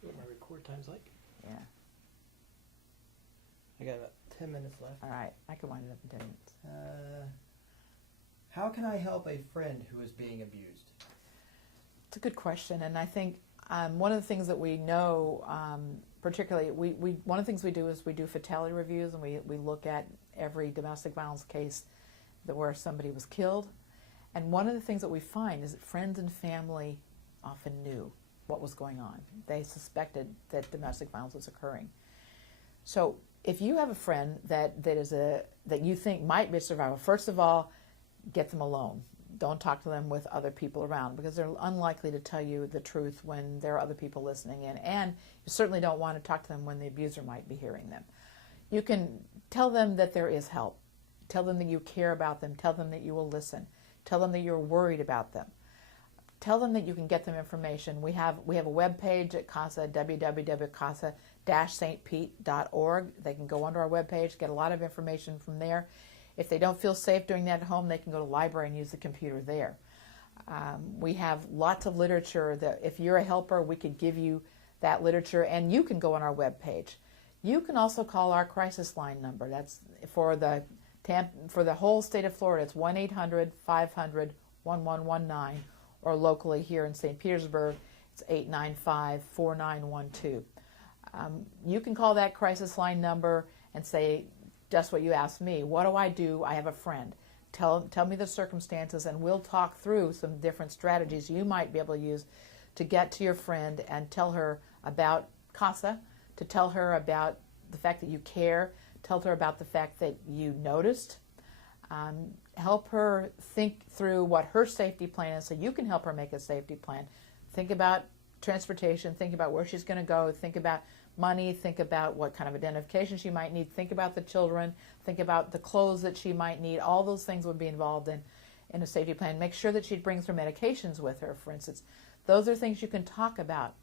What my record time's like? Yeah. I got about 10 minutes left. All right. I can wind it up in 10 minutes. How can I help a friend who is being abused? It's a good question, and I think one of the things that we know, particularly, one of the things we do is we do fatality reviews, and we look at every domestic violence case where somebody was killed. And one of the things that we find is that friends and family often knew what was going on. They suspected that domestic violence was occurring. So if you have a friend that you think might be a survivor, first of all, get them alone. Don't talk to them with other people around, because they're unlikely to tell you the truth when there are other people listening in. And you certainly don't want to talk to them when the abuser might be hearing them. You can tell them that there is help. Tell them that you care about them. Tell them that you will listen. Tell them that you're worried about them. Tell them that you can get them information. We have a web page at CASA, www.casa-stpete.org. They can go onto our web page, get a lot of information from there. If they don't feel safe doing that at home, they can go to the library and use the computer there. We have lots of literature that if you're a helper, we could give you that literature, and you can go on our web page. You can also call our crisis line number. That's for the whole state of Florida. It's 1-800-500-1119, or locally here in St. Petersburg, it's 895-4912. You can call that crisis line number and say just what you asked me. What do? I have a friend. Tell me the circumstances, and we'll talk through some different strategies you might be able to use to get to your friend and tell her about CASA, to tell her about the fact that you care, tell her about the fact that you noticed. Help her think through what her safety plan is so you can help her make a safety plan. Think about transportation, think about where she's going to go, think about money, think about what kind of identification she might need, think about the children, think about the clothes that she might need. All those things would be involved in a safety plan. Make sure that she brings her medications with her, for instance. Those are things you can talk about.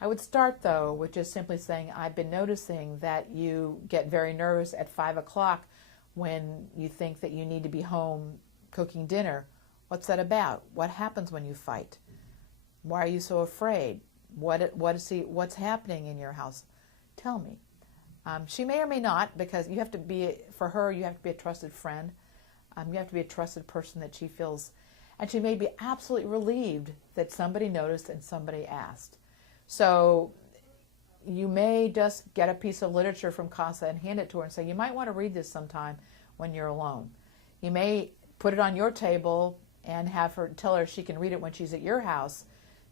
I would start, though, with just simply saying, I've been noticing that you get very nervous at 5 o'clock when you think that you need to be home cooking dinner. What's that about? What happens when you fight? Why are you so afraid? What's happening in your house? Tell me. She may or may not, because you have to be a trusted friend. You have to be a trusted person that she feels, and she may be absolutely relieved that somebody noticed and somebody asked. So you may just get a piece of literature from CASA and hand it to her and say, you might want to read this sometime when you're alone. You may put it on your table and tell her she can read it when she's at your house,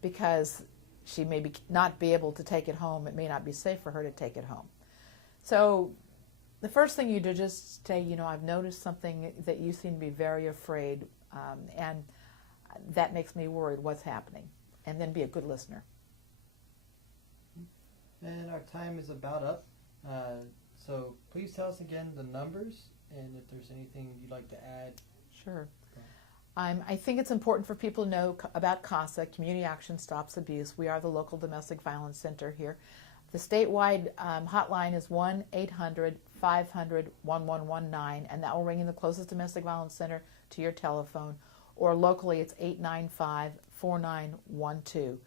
because she may not be able to take it home. It may not be safe for her to take it home. So the first thing you do, just say, I've noticed something that you seem to be very afraid, and that makes me worried. What's happening? And then be a good listener. And our time is about up. So please tell us again the numbers, and if there's anything you'd like to add. Sure. I think it's important for people to know about CASA, Community Action Stops Abuse. We are the local domestic violence center here. The statewide hotline is 1-800-500-1119, and that will ring in the closest domestic violence center to your telephone. Or locally, it's 895-4912.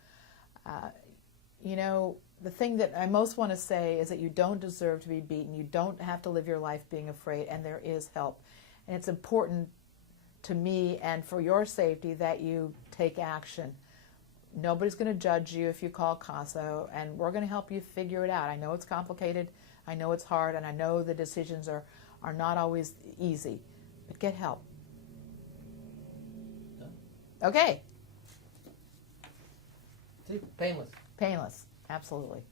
The thing that I most want to say is that you don't deserve to be beaten. You don't have to live your life being afraid, and there is help. And it's important to me and for your safety that you take action. Nobody's going to judge you if you call CASA, and we're going to help you figure it out. I know it's complicated, I know it's hard, and I know the decisions are not always easy, but get help. Okay. See, painless. Painless, absolutely.